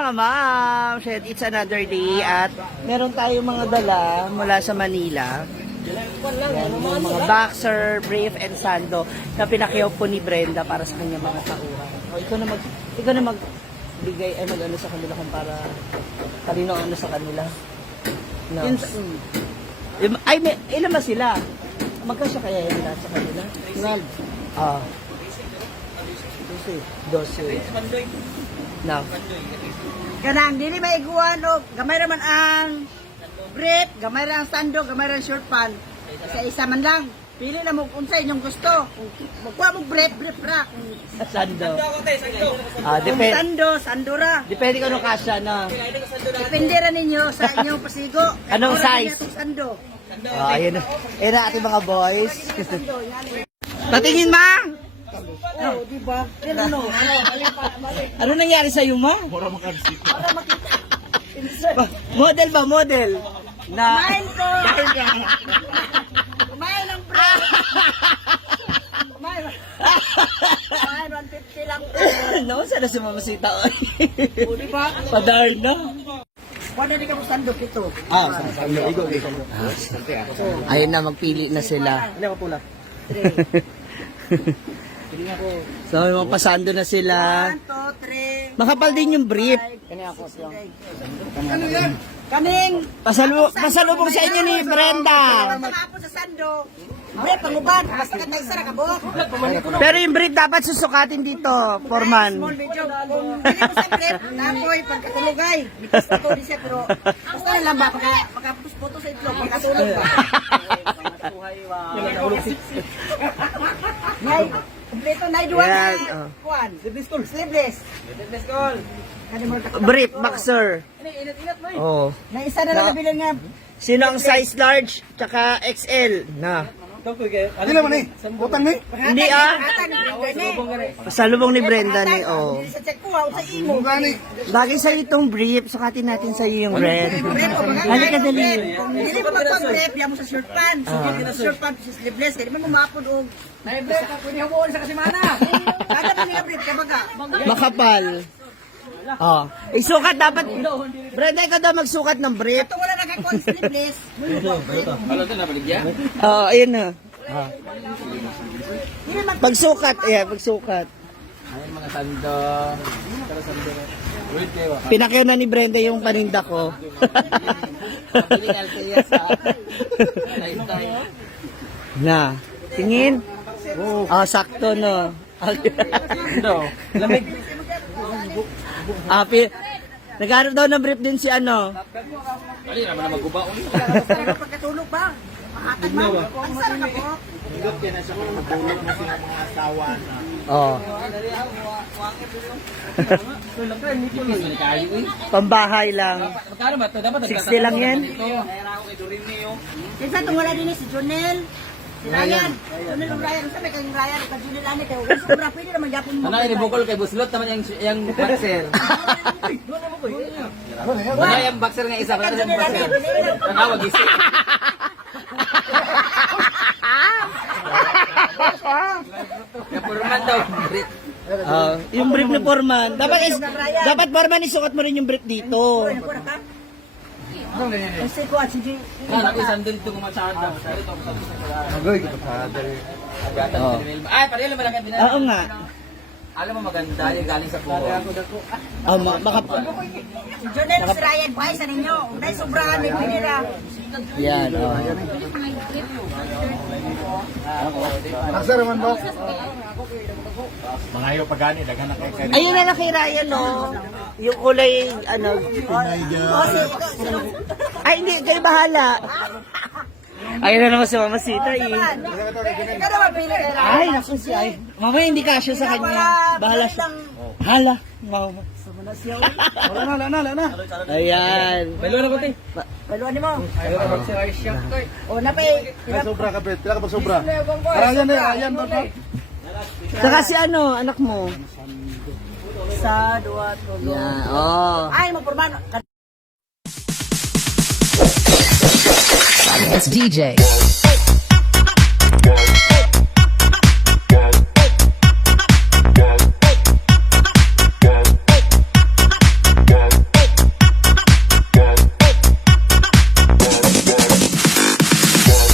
mga ma'am! It's another day at meron tayong mga dala mula sa Manila. Yan, yung mga boxer, brief, and sando na pinakyaw po ni Brenda para sa kanyang mga tauhan. O, ikaw na magbigay, ay mag-ano sa kanila kung para kanino ano sa kanila. No. Ay, ilan ba sila? Magkasya kaya yan lahat sa kanila? 12. Ah. 12. No. Kanang dili may iguan og gamay raman ang brief, gamay ra ang sando, gamay ra ang short pan. Sa isa man lang. Pili na mo kung sa inyong gusto. Magkuha mo brief ra. Sando. Ah, Kung sando ra. Depende kung ano kasya na. Depende ra ninyo sa inyong pasigo. Anong Ora size? ninyo itong sando. Ah, ayun na. Ayun na ating mga boys. Sando, yan. Patingin, ma! Oh, di ba? Pero no. Ano nangyari sa'yo, ma? Para makita. Model ba? Model? Na... Kumain ko. Kumain ng brief. Kumain. Kumain, 150 lang. No, sana si Mama Sita. O, di ba? Padar na. Wala di ka mo sando ito. Ah, sando. Ayun na, magpili na sila. Ano ko pula? So, may mga pasando na sila. 1, 2, 3. Makapal din yung brief. Ano yan? Kaning Pasalubong sa inyo ni Brenda. Sa sa sando. May panguban, basta ka tayo sa kabok. Pero yung brief dapat susukatin dito, Foreman. Small video. Kung hindi mo sa trip, napoy, pagkatulugay. Basta ko di siya, pero basta na lang ba, pagkaputo sa itlog, pagkatulog ba. Nay, kompleto na iduan Yan, na. Kuan, sleeveless. Brief, boxer. Oh. Na isa na lang nabilan nga. Sino ang size large, tsaka XL? Na. Hindi naman eh. Utang ni. Hindi ah. Pasalubong ni Brenda ni oh. Sa check ko, sa imo. Gani. Bagay sa itong brief, sukatin natin sa iyo yung red. Halika dali. Hindi mo magpag-rep, yan mo sa short pants. Hindi na short pants, sa sleeveless. Hindi mo mapod og. May brief, pwede humuon sa kasimana. Kada pa nila brief, kabaga. Makapal. Oh. Isukat dapat. Brenda, ikaw daw magsukat ng brief. Ito wala na kay sleeveless. Oh, ayun na. Pagsukat, pagsukat. Ayun mga sando. Pero sando. Wait kayo. Pinakyaw na ni Brenda yung paninda ko. Na. Tingin. Oh, sakto no. Lamig. Nag-aaral daw ng brief din si ano. Ali naman na maguba ulit. Pagkatulog ba? Mahatag ba? Ang sarap ako. Higop yan na sa mga matulog na sila mga asawa na. Oh. Pambahay lang. Magkano ba ito? Dapat 60 lang yan. Kinsa itong wala din si Jonel. Si Ryan. Jonel o Ryan. Sabi kayong Ryan. Ka Jonel ani kayo. Sobra pwede naman yapon mo. Ano ini bukol kay Buslot naman yung boxer. Wala yung boxer nga isa para sa boxer. Nakawag isa. Yung Foreman daw. Yung brief ni Foreman. Dapat Foreman isukat mo rin yung brief dito. Kasi ko at sige. Anak isang din ito kumatsada. Oh. Ay, pareho naman lang din. Oo nga. Alam mo maganda yung galing sa buho. Si Jonel o si Ryan. Buhay sa ninyo. Dahil sobrahan may pinira. Yan, oh. Nagsara man ba? Mangayo pagani dagan na kay kay. Ayun na kay Ryan, no? Yung kulay, ano. Ay, hindi. Kayo bahala. Ayun na naman si Mama Sita, eh. Ikaw naman pili kay Ryan. Ay, naku si ay. Mamaya hindi kasya sa kanya. Bahala siya. Hala. Mama. Wala na. Ayan. Balo na ko ti. Baluan mo. O na pa Ay sobra ka pet. Pila ka pa sobra. Ayan ba? Saka si ano, anak mo. Sa dua tulo. Yan, oh. Ay, magporman. It's DJ.